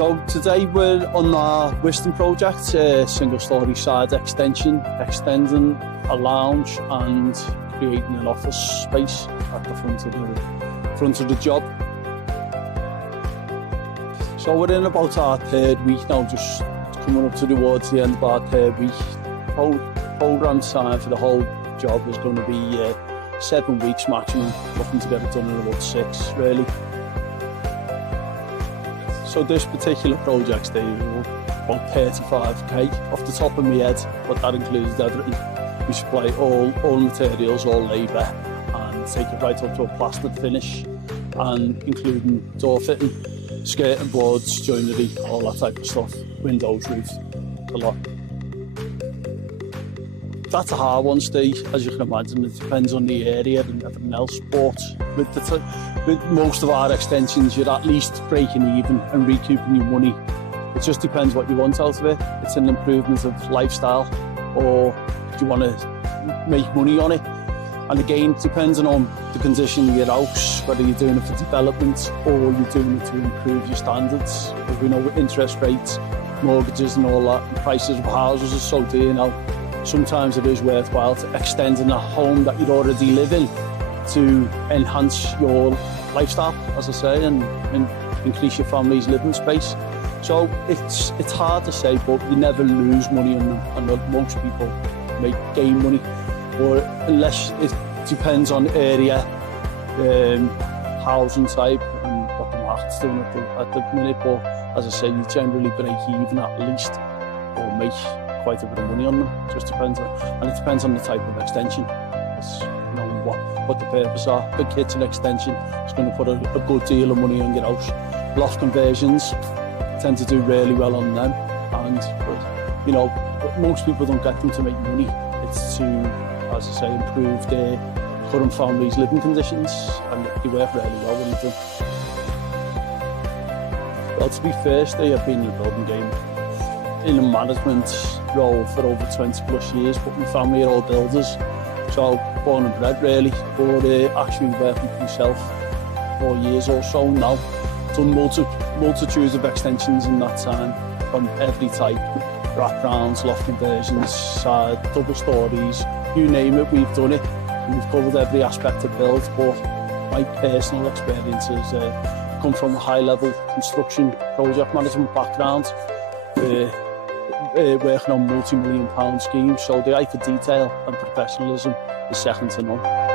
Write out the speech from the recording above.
So today we're on our Western project, single-storey side extension, extending a lounge and creating an office space at the front of the job. So we're in about our third week now, just coming up towards the end of our third week. Programme time for the whole job is going to be 7 weeks maximum, looking to get it done in about 6 really. So this particular project stage is about 35k off the top of my head, but that includes everything. We supply all materials, all labour, and take it right up to a plastered finish, and including door fitting, skirting boards, joinery, all that type of stuff, windows, roof, a lot. That's a hard one, Steve, as you can imagine. It depends on the area and everything else, but with most of our extensions, you're at least breaking even and recouping your money. It just depends what you want out of it. It's an improvement of lifestyle, or do you want to make money on it? And again, depending on the condition of your house, whether you're doing it for development or you're doing it to improve your standards. Because we know with interest rates, mortgages and all that, the prices of houses are so dear now. Sometimes it is worthwhile to extend in a home that you already live in to enhance your lifestyle, as I say, and increase your family's living space. So it's hard to say, but you never lose money on them, and most people gain money, or unless it depends on area, housing type, and what the market's doing at the minute. But as I say, you generally break even at least, or make quite a bit of money on them. Just depends and it depends on the type of extension. It's, you know, what the purpose are. Big kitchen extension is going to put a good deal of money on your house. Loft conversions tend to do really well on them, but you know, most people don't get them to make money. It's to, as I say, improve their current family's living conditions, and they work really well when you do. Well, to be fair, I've been in the building game in a management role for over 20 plus years, but my family are all builders, so born and bred really, but actually working for myself 4 years or so now. Done multitudes of extensions in that time, from every type, wraparounds, loft conversions, side, double stories, you name it, we've done it, and we've covered every aspect of build. But my personal experiences come from a high-level construction project management background, working on multi-million-pound schemes, so the eye for detail and professionalism is second to none.